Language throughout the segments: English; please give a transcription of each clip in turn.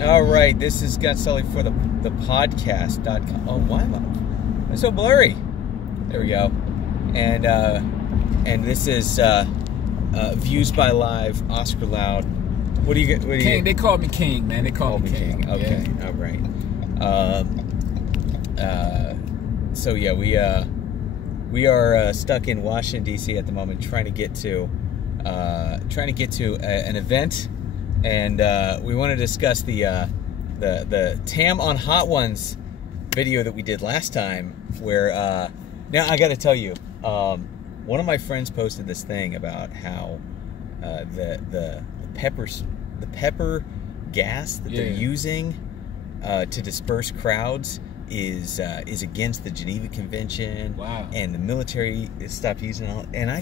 All right, this is Got Sully for the podcast.com. Oh, why am I so blurry? There we go. And this is Views by Live, Oscar Loud. What do you get? King. They call me King, man. They call me King. Okay, yeah. All right. So yeah, we are stuck in Washington D.C. at the moment, trying to get to an event, and we want to discuss the Tam on Hot Ones video that we did last time. Where now I got to tell you, one of my friends posted this thing about how the pepper gas that they're using to disperse crowds is against the Geneva Convention. Wow. And the military stopped using it. And I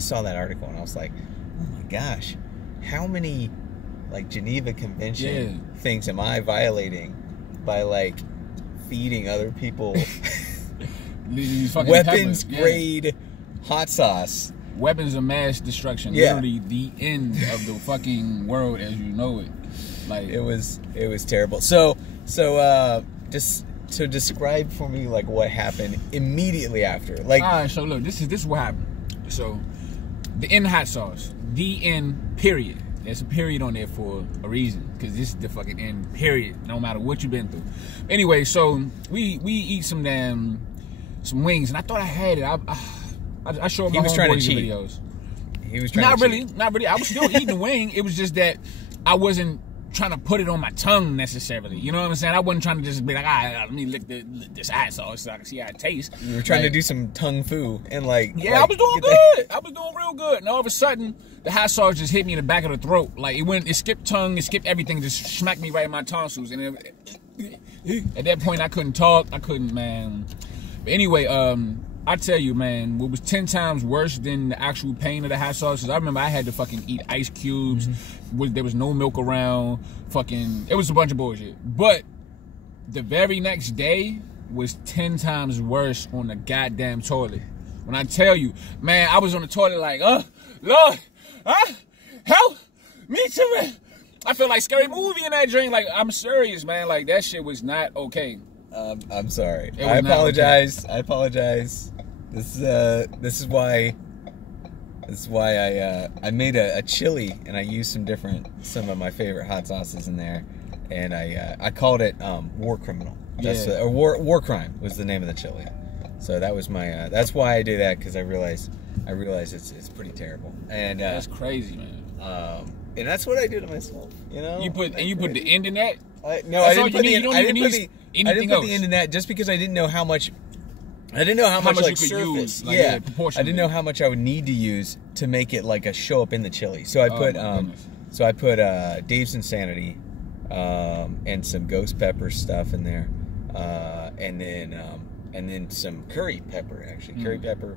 saw that article and I was like, oh my gosh, how many like Geneva Convention things am I violating by like feeding other people weapons grade hot sauce? Weapons of mass destruction. Literally the end of the fucking world as you know it. Like it was terrible. So just to describe for me like what happened immediately after. Like, all right, so look, this is what happened. So the end hot sauce, the end period. There's a period on there for a reason, because this is the fucking end period. No matter what you've been through. Anyway, so we eat some wings, and I thought I had it. I showed my homeboys the videos. He was trying to cheat. Not really. I was still eating the wing. It was just that I wasn't trying to put it on my tongue necessarily. You know what I'm saying? I wasn't trying to just be like, let me lick this hot sauce so I can see how it tastes. You were trying to do some tongue fu and like... Yeah, I was doing good. I was doing real good. And all of a sudden, the hot sauce just hit me in the back of the throat. Like, it skipped tongue, it skipped everything, just smacked me right in my tonsils. And at that point, I couldn't talk. I couldn't, man. But anyway, I tell you, man, what was 10 times worse than the actual pain of the hot sauce is I remember I had to fucking eat ice cubes. There was no milk around. It was a bunch of bullshit. But the very next day was 10 times worse on the goddamn toilet. When I tell you, man, I was on the toilet like, Lord, help me to it. I feel like Scary Movie in that drink. Like, I'm serious, man. Like, that shit was not okay. I'm sorry. I apologize. Okay. I apologize. This is why I made a chili and I used some of my favorite hot sauces in there, and I called it War Criminal. Or War Crime was the name of the chili. So that was my that's why I did that, because I realized it's pretty terrible. And that's crazy, man. And that's what I do to myself. You know. You put the end in that. I didn't put the end in that just because I didn't know how much. I didn't know how much like surface. Use, like, I didn't know how much I would need to use to make it like show up in the chili. So I put Dave's Insanity and some ghost pepper stuff in there, and then some curry pepper, actually curry pepper,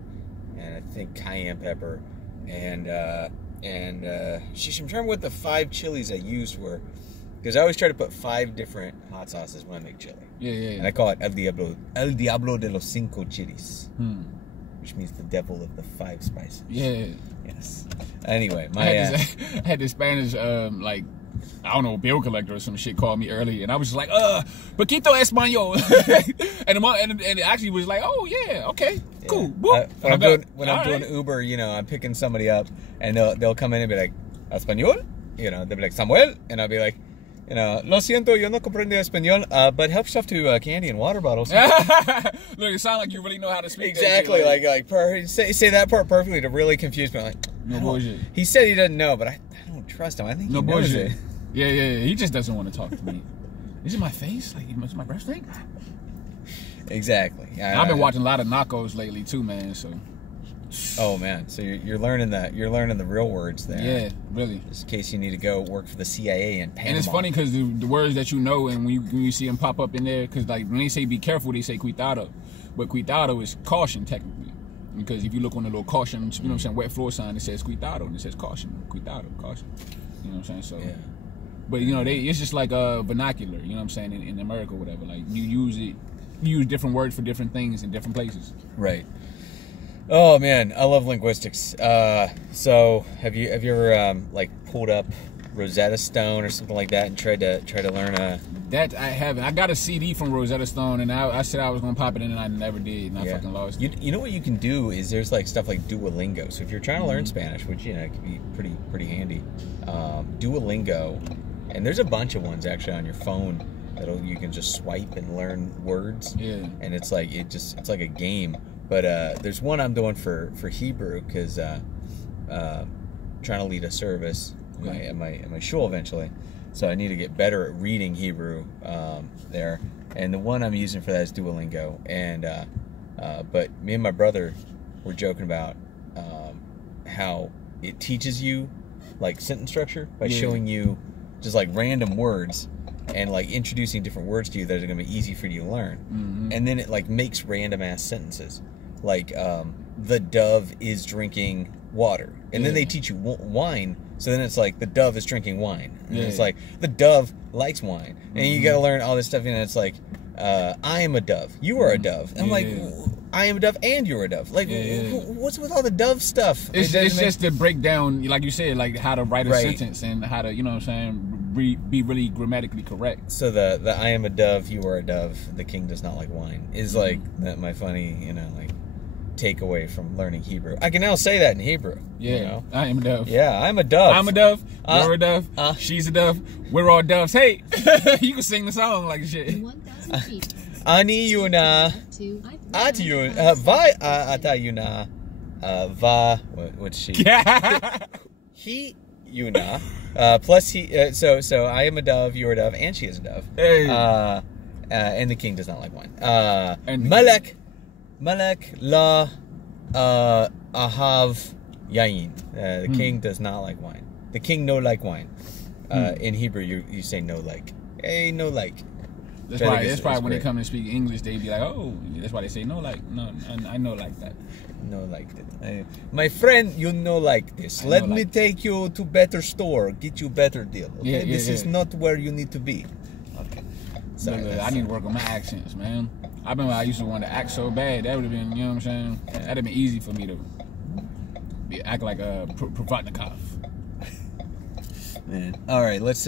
and I think cayenne pepper, and I'm trying to remember what the 5 chilies I used were. Because I always try to put 5 different hot sauces when I make chili. Yeah. And I call it El Diablo de los Cinco Chilis. Which means the devil of the 5 spices. Yeah. Yes. Anyway, I had this Spanish, like, I don't know, bill collector or some shit called me early. And I was just like, Poquito Español. and it actually was like, oh, yeah, okay, cool. When I'm doing Uber, you know, I'm picking somebody up. And they'll come in and be like, Español? You know, they'll be like, Samuel? And I'll be like, you know, lo siento, yo no comprendo español, but help stuff to candy and water bottles. Look, it sounds like you really know how to speak. Exactly, say that part perfectly to really confuse me. Like, no bullshit. He said he doesn't know, but I don't trust him. I think he knows it. Yeah, he just doesn't want to talk to me. Is it my face? Like, is my breath stink? Exactly. I've been watching a lot of Narcos lately too, man. So. Oh man, so you're learning the real words there. Yeah, really. Just in case you need to go work for the CIA in Panama. And it's funny because the words that you know, and when you see them pop up in there, because like when they say be careful, they say cuidado, but cuidado is caution technically, because if you look on the little caution, you know what I'm saying, wet floor sign, it says cuidado and it says caution, cuidado, caution. You know what I'm saying? So, yeah. But you know, it's just like vernacular. You know what I'm saying? In America, or whatever. Like you use different words for different things in different places. Right. Oh man, I love linguistics. So have you ever like pulled up Rosetta Stone or something like that and tried to learn a. That I haven't. I got a CD from Rosetta Stone, and I said I was gonna pop it in, and I never did, and I fucking lost it. You know what you can do is there's like stuff like Duolingo. So if you're trying to learn Spanish, which it can be pretty handy, Duolingo, and there's a bunch of ones actually on your phone that you can just swipe and learn words. Yeah. And it's like it's like a game. But there's one I'm doing for Hebrew because trying to lead a service at my shul eventually. So I need to get better at reading Hebrew there. And the one I'm using for that is Duolingo. And but me and my brother were joking about how it teaches you like sentence structure by showing you just like random words and like introducing different words to you that are going to be easy for you to learn. Mm-hmm. And then it like makes random ass sentences. Like the dove is drinking water. And then they teach you wine. So then it's like the dove is drinking wine. And it's like the dove likes wine. And you got to learn all this stuff. And it's like, I am a dove. You are a dove. And I'm like, I am a dove and you're a dove. Like, what's with all the dove stuff? It's just to break down, like you said, like how to write a sentence and how to, you know what I'm saying, be really grammatically correct. So the I am a dove, you are a dove, the king does not like wine is like my funny, like takeaway from learning Hebrew. I can now say that in Hebrew. Yeah, I am a dove. Yeah, I'm a dove. I'm a dove. You're a dove. She's a dove. We're all doves. Hey, you can sing the song like shit. Ani yuna, at yuna, va ata yuna, va. What's she? He yuna. Plus he. So I am a dove. You're a dove, and she is a dove. Hey. And the king does not like wine. And Malek la ahav yain. The king does not like wine. The king no like wine. In Hebrew, you say no like. Hey, no like. That's probably when they come and speak English, they be like, oh, that's why they say no like. No, I know like that. No like that. My friend, you know like this. Let me take you to better store, get you better deal. Okay, this is not where you need to be. Okay. Sorry, I need to work on my accents, man. I remember I used to want to act so bad. That would have been, you know what I'm saying? That'd have been easy for me to act like a Provatnikov. Man. All right, let's.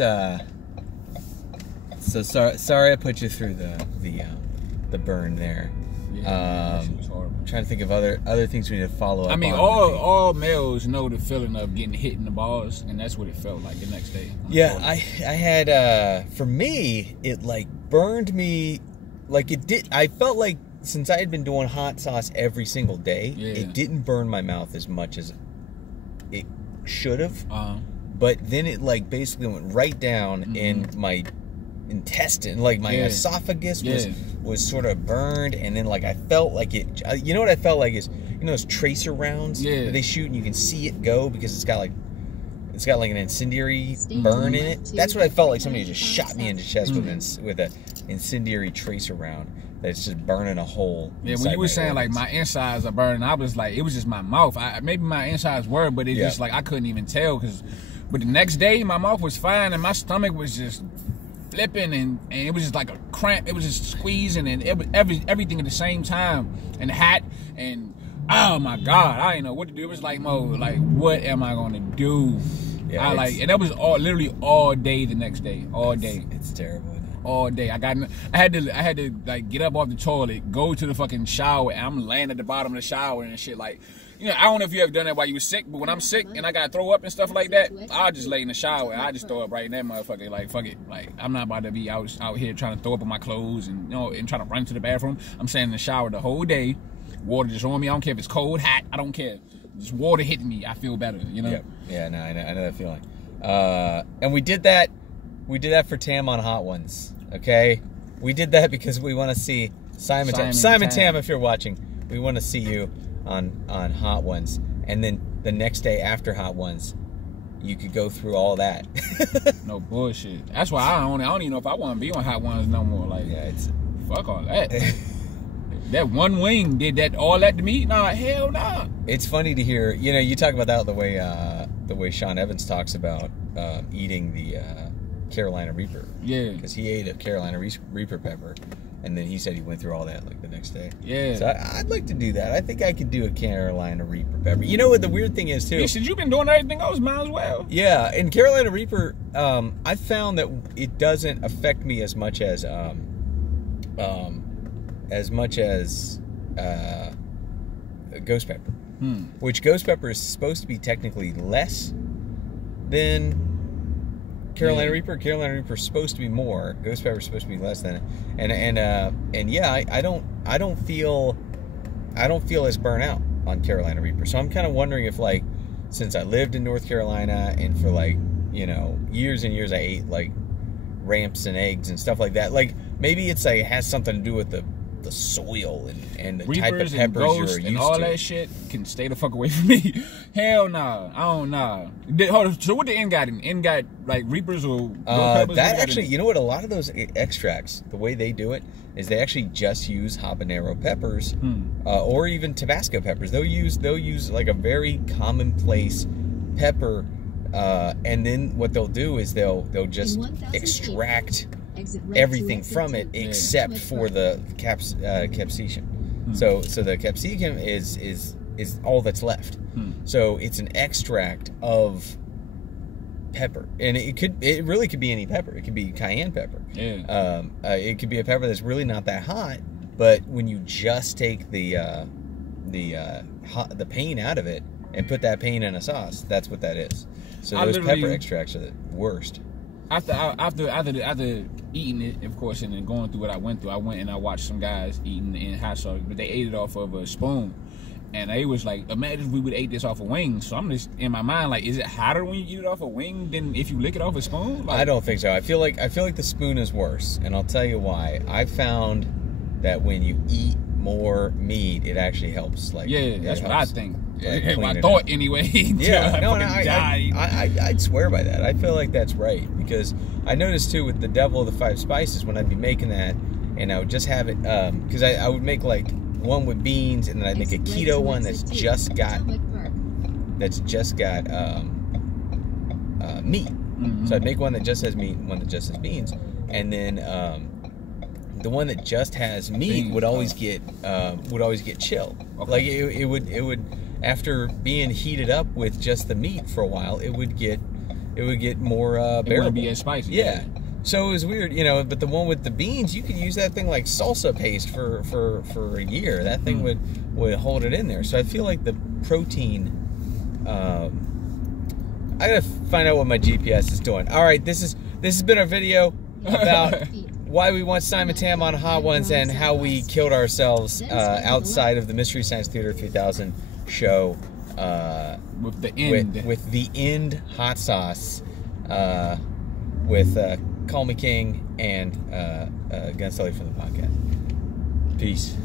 So sorry I put you through the burn there. Yeah, was horrible. I'm trying to think of other things we need to follow up. I mean, all males know the feeling of getting hit in the balls, and that's what it felt like the next day. Yeah, I had for me it like burned me. Like it did. I felt like since I had been doing hot sauce every single day, it didn't burn my mouth as much as it should have. But then it like basically went right down in my intestine, like my esophagus was sort of burned, and then like I felt like it. You know what I felt like is those tracer rounds that they shoot and you can see it go because it's got like an incendiary burn in it. That's what I felt like. Somebody just shot me in the chest with an incendiary tracer round that's just burning a hole. Yeah, when you were saying like my insides are burning, I was like, it was just my mouth. Maybe my insides were, but it just like I couldn't even tell because. But the next day, my mouth was fine and my stomach was just flipping and it was just like a cramp. It was just squeezing and everything at the same time and hot and oh my God, I didn't know what to do. It was like what am I gonna do? Yeah, and that was literally all day the next day, all day. It's terrible. All day. I had to like get up off the toilet, go to the fucking shower, and I'm laying at the bottom of the shower and shit like. I don't know if you ever done that while you were sick, but when I'm sick and I gotta throw up and stuff like that, I'll just lay in the shower and I just throw up right in that motherfucker. Like, fuck it. Like, I'm not about to be out here trying to throw up on my clothes and and trying to run to the bathroom. I'm staying in the shower the whole day. Water just on me. I don't care if it's cold, hot. I don't care. Just water hitting me. I feel better. Yep. Yeah. No, I know that feeling. And we did that. We did that for Tam on Hot Ones. Okay. We did that because we want to see Simon Tam, if you're watching, we want to see you on Hot Ones, and then the next day after Hot Ones, you could go through all that. No bullshit. That's why I don't even know if I want to be on Hot Ones no more. Like, it's fuck all that. That one wing did all that to me? Nah, hell nah. It's funny to hear. You talk about that the way Sean Evans talks about eating the Carolina Reaper. Yeah. Because he ate a Carolina Reaper pepper. And then he said he went through all that like the next day. Yeah. So I'd like to do that. I think I could do a Carolina Reaper pepper. You know what the weird thing is too? Yeah, since you've been doing everything else, might as well. Yeah, in Carolina Reaper, I found that it doesn't affect me as much as ghost pepper. Which ghost pepper is supposed to be technically less than Carolina Reaper. Carolina Reaper is supposed to be more. Ghost pepper is supposed to be less than it. And yeah, I don't feel as burnt out on Carolina Reaper. So I'm kind of wondering if, like, since I lived in North Carolina and for like, you know, years and years I ate like ramps and eggs and stuff like that, like maybe it's like it has something to do with the soil and the Reapers type of peppers you're used and all to. That shit can stay the fuck away from me. Hell nah. I don't know. So what the end got in? End got like Reapers or peppers? That actually, you know what? A lot of those extracts, the way they do it is they actually just use habanero peppers or even Tabasco peppers. They'll use like a very commonplace pepper, and then what they'll do is they'll just extract everything from it except for the capsicum. So the capsicum is all that's left. So it's an extract of pepper, and it really could be any pepper. It could be cayenne pepper. It could be a pepper that's really not that hot, but when you just take the pain out of it and put that pain in a sauce, that's what that is. So those pepper extracts are the worst. After eating it, of course, and then going through what I went through, I went and I watched some guys eating in hot sauce, but they ate it off of a spoon. And they was like, imagine if we would ate this off a wing. So I'm just in my mind like, is it hotter when you eat it off a wing than if you lick it off a spoon? Like, I don't think so. I feel like the spoon is worse, and I'll tell you why. I found that when you eat more meat, it actually helps. Like, that's what I think. Like, I thought anyway. I'd swear by that. I feel like that's right, because I noticed too with the Devil of the Five Spices, when I'd be making that, and I would just have it because I would make like one with beans, and then I'd make a keto one that's just got meat. So I'd make one that just has meat and one that just has beans, and then the one that just has meat would always get chill. Okay. Like it would after being heated up with just the meat for a while, it would get more bearable. It wouldn't be as spicy. Yeah. So it was weird, you know. But the one with the beans, you could use that thing like salsa paste for a year. That thing would hold it in there. So I feel like the protein. I gotta find out what my GPS is doing. All right, this has been our video about why we want Simon Tam on Hot Ones and how we killed ourselves outside of the Mystery Science Theater 3000 show with the end hot sauce with Call Me King and Gun Sully from the podcast. Peace.